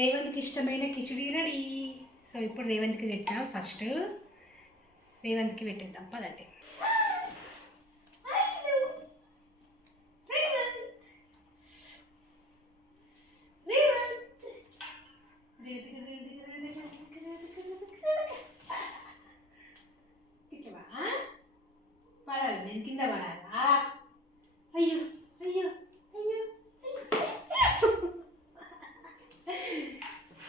రేవంత్కి ఇష్టమైన khichdi ready. So ఇప్పుడు రేవంత్కి పెట్టాం ఫస్ట్. రేవంత్కి పెట్టేద్దాం పదండి. పడాలి నేను కింద పడాలి అయ్యో అయ్యో అయ్యో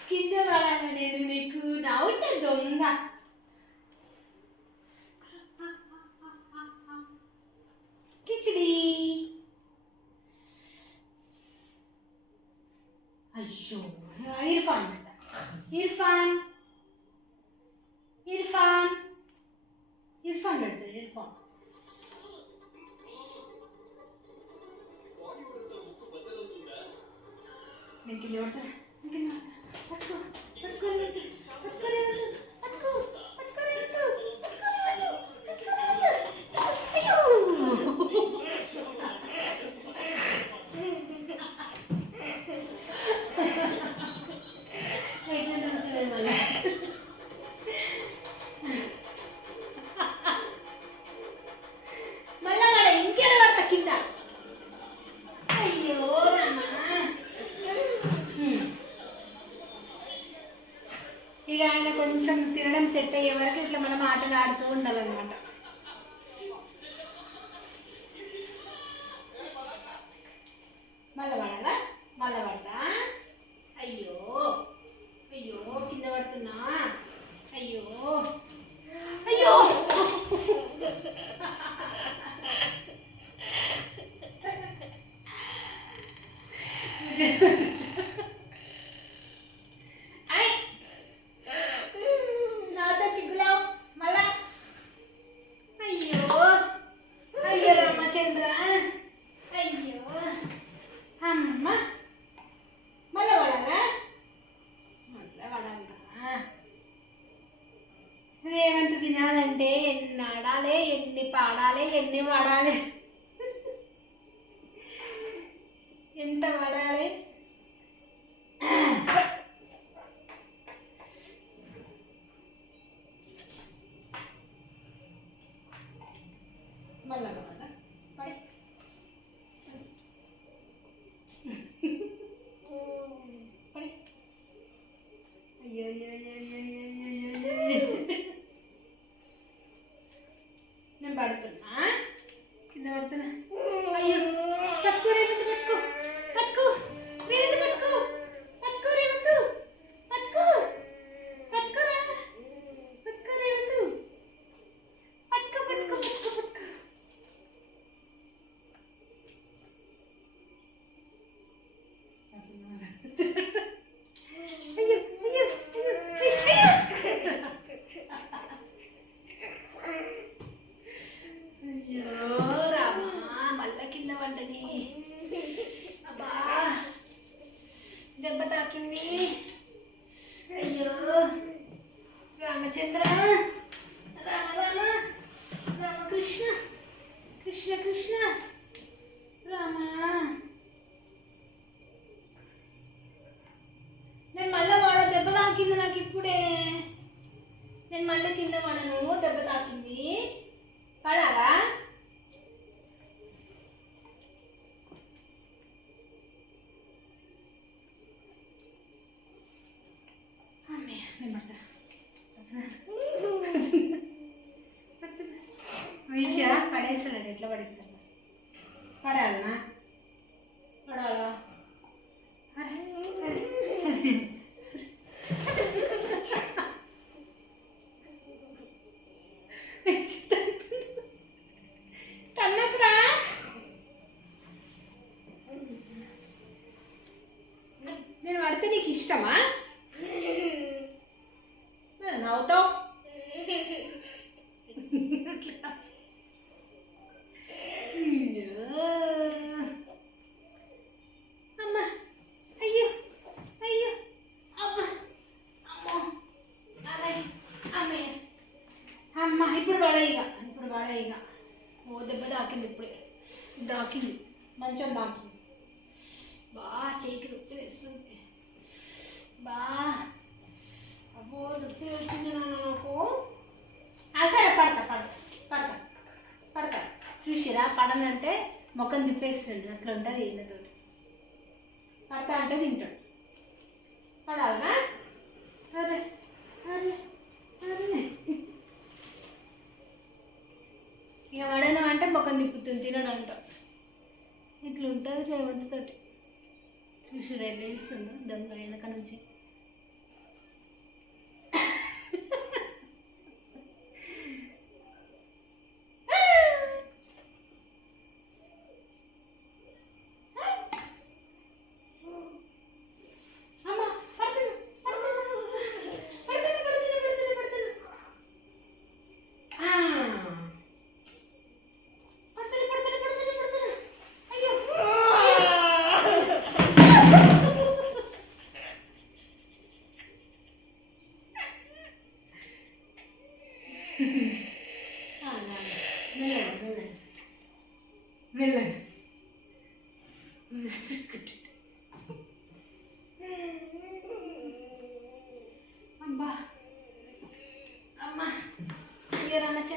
కింద పడాలా నేను నీకు డౌట్ దొంగ కిచిడి అయ్యో ఇర్ఫాన్ ఇర్ఫాన్ ఇర్ఫాన్ ఇర్ఫాన్ పెడతాడు ఇర్ఫాన్ నేను కింద సెట్ అయ్యే వరకు ఇట్లా మనం ఆటలు ఆడుతూ ఉండాలన్నమాట. మళ్ళా పడాలా మళ్ళా పడతా అయ్యో. అయ్యో కింద పడుతున్నా. అయ్యో. అయ్యో. ఐ నాతో చిక్కులావు మళ్ళా అయ్యో అయ్యో రామచంద్ర అయ్యో అమ్మ మళ్ళా పడాలా మళ్ళా పడాలా రేవంత్ తినాలంటే ఎన్ని ఆడాలి వాడాలి ఎన్ని వాడాలి? ఎంత వాడాలి? రామచంద్ర రామ రామ రామకృష్ణ కృష్ణ. కృష్ణ రామా. నేను మళ్ళీ వాడ దెబ్బ తాకింది నాకు ఇప్పుడే. నేను మళ్ళీ కింద వాడ దెబ్బ తాకింది పడాలా అమ్మే, నేను పడతా. పడుతున్నా. మనిషి పడేస్తున్నాడు ఎట్లా పడిస్తాడు? పడాలనా? పడాలా? అరే. తాకింది ఇప్పుడే. దాకింది మంచం దాకింది బాగా చేయికి నొప్పి వేస్తుంది. బా. అబ్బో రొప్పి వచ్చింది నాకు. సరే పడతా పడతా పడతా పడతా. చూసిరా పడనంటే మొక్కను తిప్పేస్తుండ్రు అట్లా ఉంటుంది ఈయనతో పడతా అంటే తింటాడు. పడాలనా? అదే అదే అదే ఇక పడను అంటే మొక్కను తిప్పుతుంది తినడం అంట ఇట్లా ఉంటుంది రేవంత్ తోటి. చూసి రేపు వేస్తుండు దొంగ వెనక నుంచి.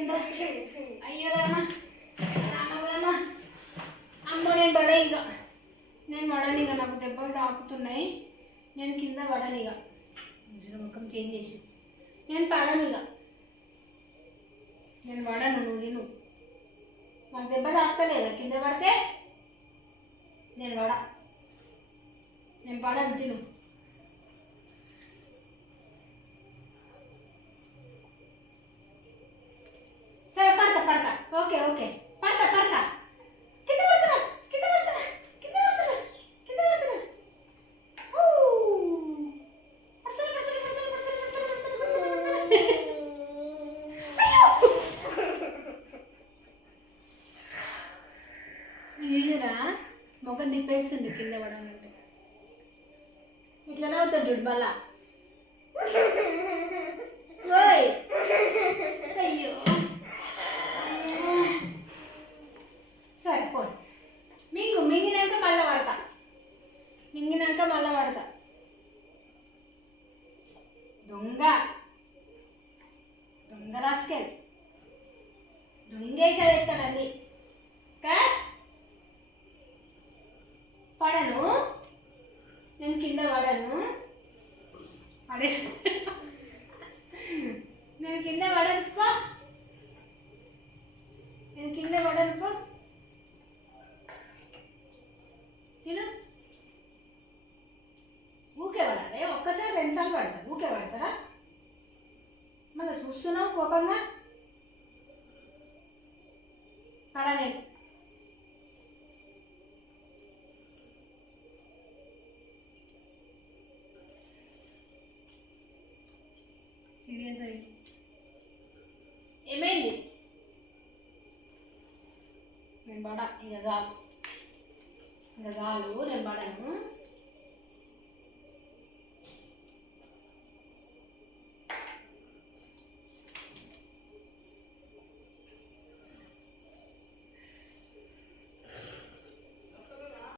అయ్యో రామచంద్ర అయ్యో రామ. అమ్మ నేను పడ ఇక నేను పడను ఇక నాకు దెబ్బలు తాకుతున్నాయి. నేను కింద పడను ఇక ముఖం చేంజ్ చేసి. నేను పడను ఇక నేను పడను నువ్వు తిను. నాకు దెబ్బ తాకుతలేదా కింద పడితే నేను పడ. నేను పడను తిను సరే పడతా పడతా ఓకే ఓకే పడతా పడతా కింద పడుతున్నా కింద పడుతున్నా కింద పడుతున్నా కింద పడుతున్నా ఊ. పడుతున్నా, పడుతున్నా, పడుతున్నా, పడుతున్నా, పడుతున్నా, పడుతున్నా, పడుతున్నా. అయ్యో. ఈజీరా మొఖం తిప్పేస్తుంది కింద పడాలంటే ఇట్లా అవుతుంది చూడు మళ్ళా. ఓయ్! అయ్యో. సరే పో మింగు మింగినాక మళ్ళీ పడతా మింగినాక మళ్ళీ పడతా దొంగ. దొంగ రాసుకెళ్ళి. దొంగేసాడు ఎత్తాడు అది కా పడను నేను కింద పడను పడే నేను కింద పడనుకో నేను కింద పడను నేను ఊకే పడాలి. ఒక్కసారి రెండుసార్లు పడతాను ఊకే పడతారా? మళ్ళీ చూస్తున్నావు కోపంగా పడనే సీరియస్ అయ్యి ఏమైంది నేను పడ ఇక చాలు ఇక చాలు నేను పడను